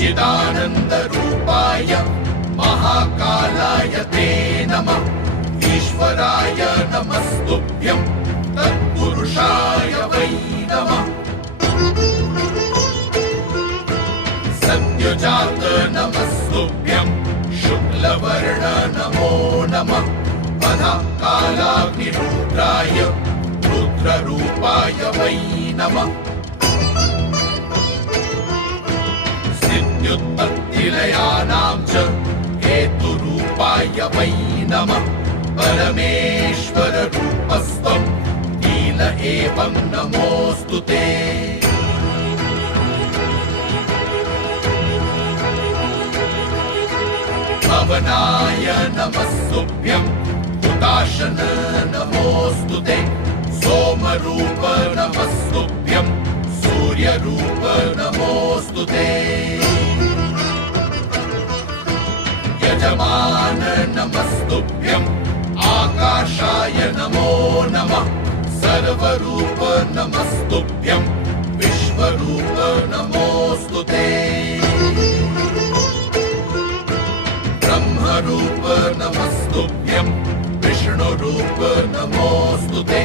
चिदानन्दरूपाय महाकालाय ते नमः। ईश्वराय नमस्तुभ्यं तत्पुरुषाय वै नमः। सद्योजात नमस्तुभ्यं शुक्लवर्ण नमो नमः। वधा कालाग्निरुद्राय रुद्ररूपाय वै नमः। सिद्ध्युत्पत्तिलयानां च हेतुरूपाय वै नमः। परमेश्वर रूपस्त्वं नील एवं नमोऽस्तु ते। पवनाय नमस्तुभ्यं हुताशन नमोऽस्तु ते। सोमरूप नमस्तुभ्यं सूर्यरूप नमोऽस्तु ते। यजमान नमस्तुभ्यं आकाशाय नमो नमः। सर्वरूप नमस्तुभ्यं विश्वरूप नमोऽस्तु ते। ब्रह्मरूप नमस्तुभ्यं विष्णुरूप नमोऽस्तु ते।